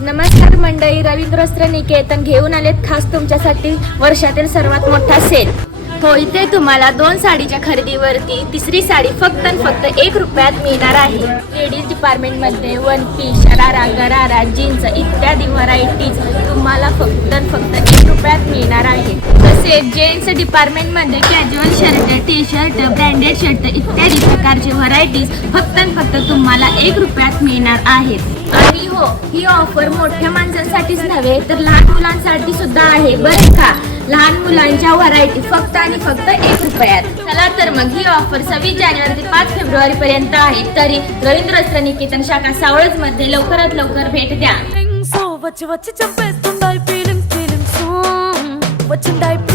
नमस्कार मंडळी रवींद्र वस्त्र निकेतन घेऊन आलेत खास तुमच्यासाठी वर्षातील सर्वात मोठा सेल. हो इथे तुम्हाला दोन साडीच्या खरेदीवरती तिसरी साडी फक्त आणि फक्त एक रुपयात मिळणार आहे. लेडीज डिपार्टमेंटमध्ये वन पीस शरारा गरारा जीन्स इत्यादी व्हरायटीज तुम्हाला फक्त आणि फक्त एक रुपयात मिळणार तसेच जेंट्स डिपार्टमेंट मध्ये casual shirt T shirt branded shirt इत्यादी प्रकारचे व्हरायटीज फक्त आणि फक्त तुम्हाला एक रुपयात मिळणार आहेत आणि हो ही ऑफर मोठ्या माणसांसाठीच नव्हे तर लहान मुलांसाठी सुद्धा आहे बरं का लहान मुलांच्या व्हरायटी फक्त आणि फक्त एक रुपयात चला तर मग ही ऑफर सव्वीस जानेवारी ते पाच फेब्रुवारी पर्यंत आहे तरी रवींद्र वस्त्र निकेतन शाखा सावळज मध्ये लवकरात लवकर भेट द्या సో వచ్చి వచ్చి చంపేస్తుండాయి feeling feeling so వచ్చిండాయి feeling so